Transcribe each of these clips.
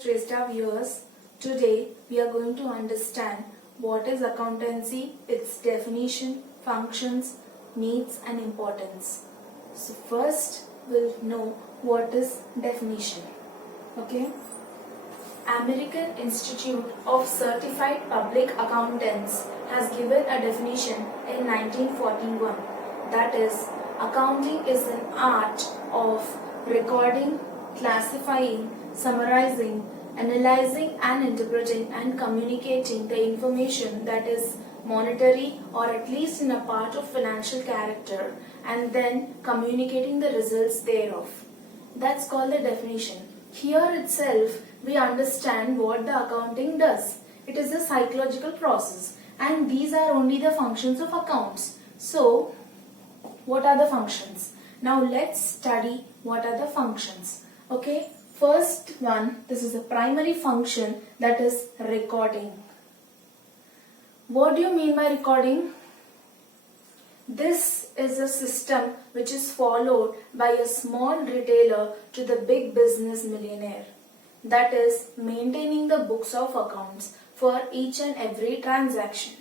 Shrestha viewers, today we are going to understand what is accountancy, its definition, functions, needs and importance. So first we'll know what is definition. Okay. American Institute of Certified Public Accountants has given a definition in 1941. That is, accounting is an art of recording, classifying, summarizing, analyzing and interpreting and communicating the information that is monetary or at least in a part of financial character and then communicating the results thereof. That's called the definition. Here itself we understand what the accounting does. It is a psychological process and these are only the functions of accounts. So what are the functions? Now let's study what are the functions. Okay, first one, this is the primary function, that is recording. What do you mean by recording? This is a system which is followed by a small retailer to the big business millionaire. That is maintaining the books of accounts for each and every transaction.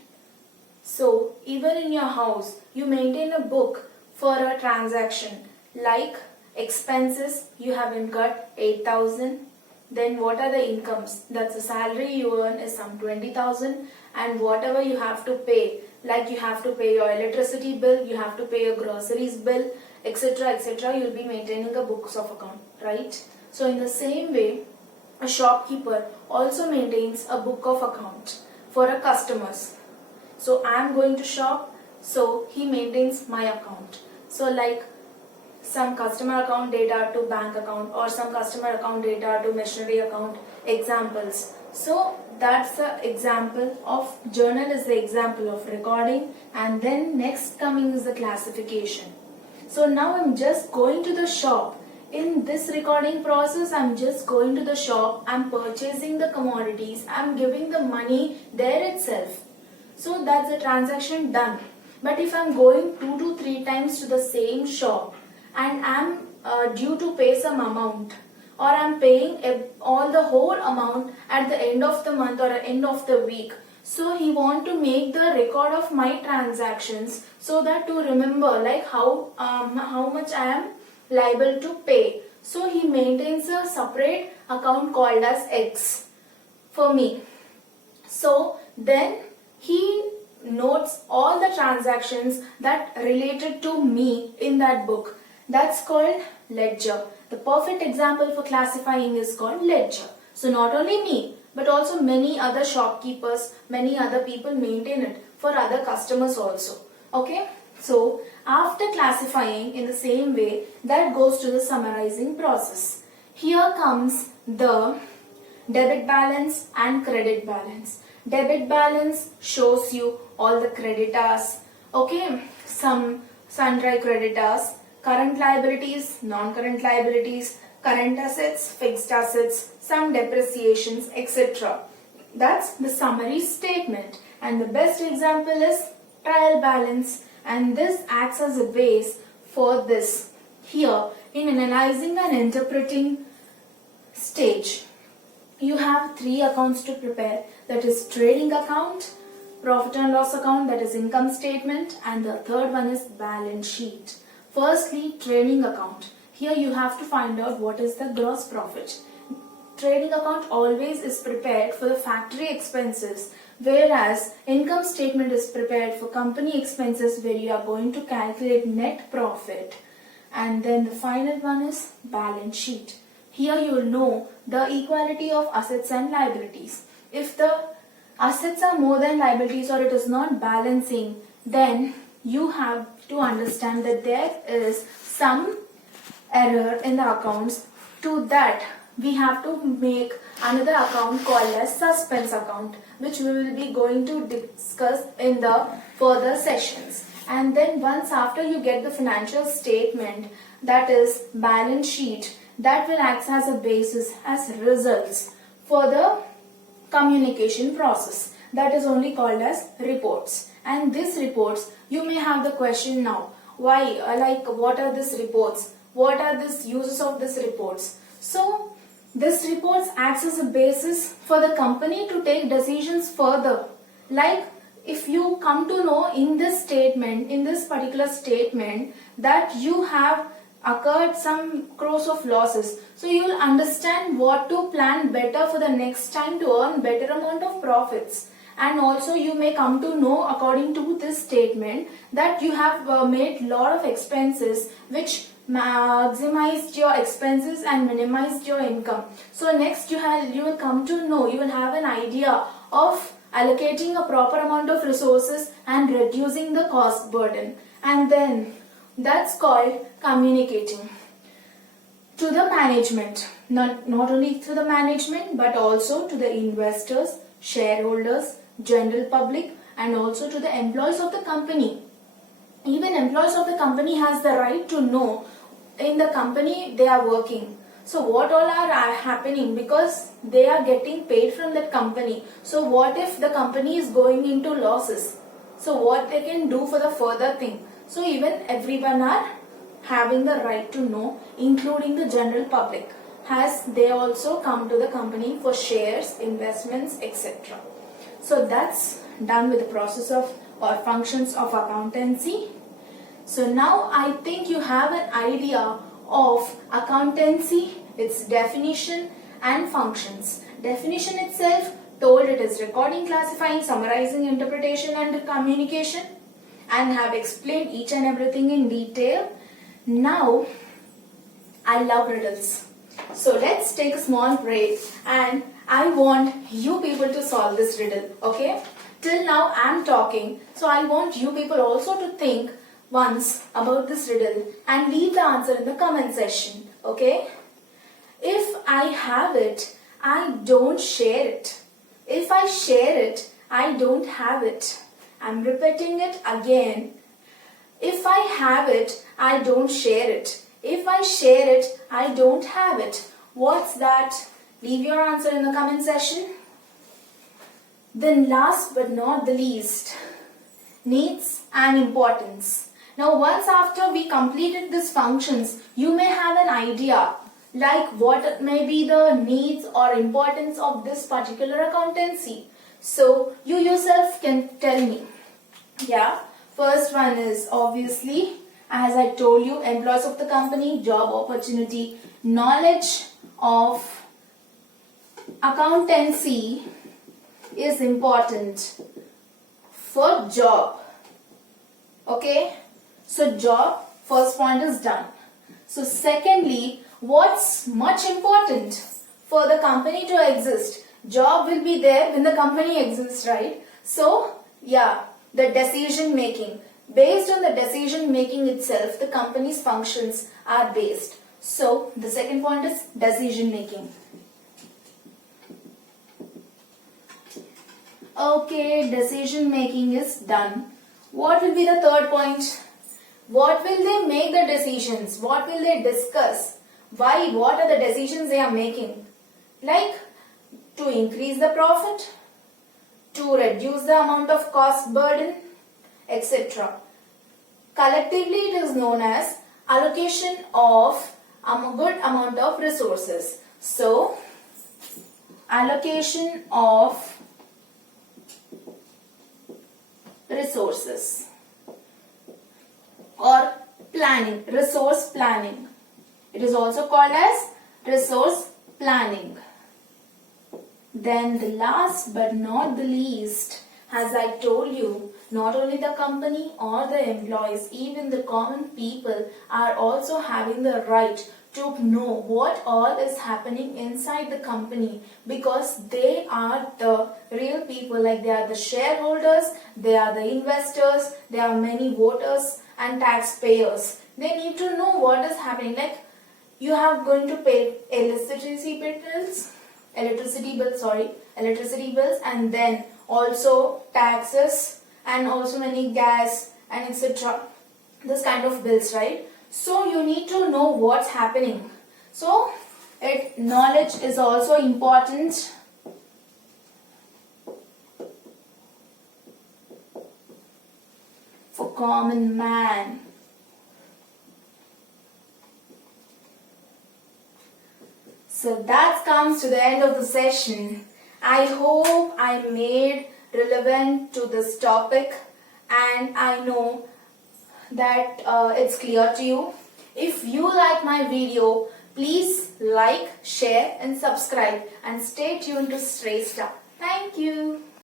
So even in your house, you maintain a book for a transaction like expenses, you have incurred 8,000. Then what are the incomes? That's the salary you earn is some 20,000, and whatever you have to pay, like you have to pay your electricity bill, you have to pay your groceries bill, etc., etc., you'll be maintaining a books of account, right? So in the same way, a shopkeeper also maintains a book of account for a customers. So I am going to shop, so he maintains my account. So like some customer account data to bank account or some customer account data to machinery account, examples. So that's the example of journal is the example of recording, and then next coming is the classification. So now I'm just going to the shop. In this recording process, I'm just going to the shop, I'm purchasing the commodities, I'm giving the money there itself. So that's the transaction done. But if I'm going 2 to 3 times to the same shop and I'm due to pay some amount, or I'm paying all the whole amount at the end of the month or end of the week, so he want to make the record of my transactions so that to remember like how much I am liable to pay. So he maintains a separate account called as X for me. So then he notes all the transactions that related to me in that book. That's called ledger. The perfect example for classifying is called ledger. So not only me, but also many other shopkeepers, many other people maintain it for other customers also. Okay. So after classifying in the same way, that goes to the summarizing process. Here comes the debit balance and credit balance. Debit balance shows you all the creditors, okay, some sundry creditors, current liabilities, non-current liabilities, current assets, fixed assets, some depreciations, etc. That's the summary statement. And the best example is trial balance, and this acts as a base for this. Here, in analyzing and interpreting stage, you have 3 accounts to prepare, that is trading account, profit and loss account, that is income statement, and the third one is balance sheet. Firstly, trading account. Here you have to find out what is the gross profit. Trading account always is prepared for the factory expenses, whereas income statement is prepared for company expenses where you are going to calculate net profit. And then the final one is balance sheet. Here you will know the equality of assets and liabilities. If the assets are more than liabilities or it is not balancing, then you have to understand that there is some error in the accounts. To that, we have to make another account called as suspense account, which we will be going to discuss in the further sessions. And then once after you get the financial statement, that is balance sheet, that will act as a basis, as results for the communication process. That is only called as reports. And these reports, you may have the question now, why, like what are these reports? What are the uses of these reports? So This report acts as a basis for the company to take decisions further. Like if you come to know in this statement, in this particular statement, that you have occurred some crores of losses. So you will understand what to plan better for the next time to earn better amount of profits. And also you may come to know according to this statement that you have made lot of expenses which maximized your expenses and minimized your income. So next you will come to know, you will have an idea of allocating a proper amount of resources and reducing the cost burden. And then that's called communicating to the management. Not only to the management but also to the investors, shareholders, general public, and also to the employees of the company. Even employees of the company has the right to know in the company they are working. So what all are happening, because they are getting paid from that company. So what if the company is going into losses? So what they can do for the further thing. So even everyone are having the right to know, including the general public, as they also come to the company for shares, investments, etc. So that's done with the process of or functions of accountancy. So now I think you have an idea of accountancy, its definition and functions. Definition itself told it is recording, classifying, summarizing, interpretation and communication, and have explained each and everything in detail. Now I love riddles. So let's take a small break and I want you people to solve this riddle, okay? Till now I am talking, so I want you people also to think once about this riddle and leave the answer in the comment section, okay? If I have it, I don't share it. If I share it, I don't have it. I'm repeating it again. If I have it, I don't share it. If I share it, I don't have it. What's that? Leave your answer in the comment section. Then last but not the least, needs and importance. Now once after we completed these functions, you may have an idea like what may be the needs or importance of this particular accountancy. So you yourself can tell me. Yeah, first one is obviously, as I told you, employees of the company, job opportunity, knowledge of accountancy is important for job. Okay, so job, first point is done. So secondly, what's much important for the company to exist? Job will be there when the company exists, right? So yeah, the decision making. Based on the decision making itself, the company's functions are based. So the second point is decision making. Okay, decision making is done. What will be the third point? What will they make the decisions? What will they discuss? Why? What are the decisions they are making? Like to increase the profit, to reduce the amount of cost burden, etc. Collectively, it is known as allocation of a good amount of resources. So, allocation of resources or planning, resource planning. It is also called as resource planning. Then the last but not the least, as I told you, not only the company or the employees, even the common people are also having the right to know what all is happening inside the company, because they are the real people, like they are the shareholders, they are the investors, there are many voters and taxpayers. They need to know what is happening. Like you have going to pay electricity bills, and then also taxes and also many gas and etc. This kind of bills, right? So you need to know what's happening. So knowledge is also important. For common man. So that comes to the end of the session. I hope I made relevant to this topic, and I know that it's clear to you. If you like my video, please like, share and subscribe, and stay tuned to Stray Star. Thank you.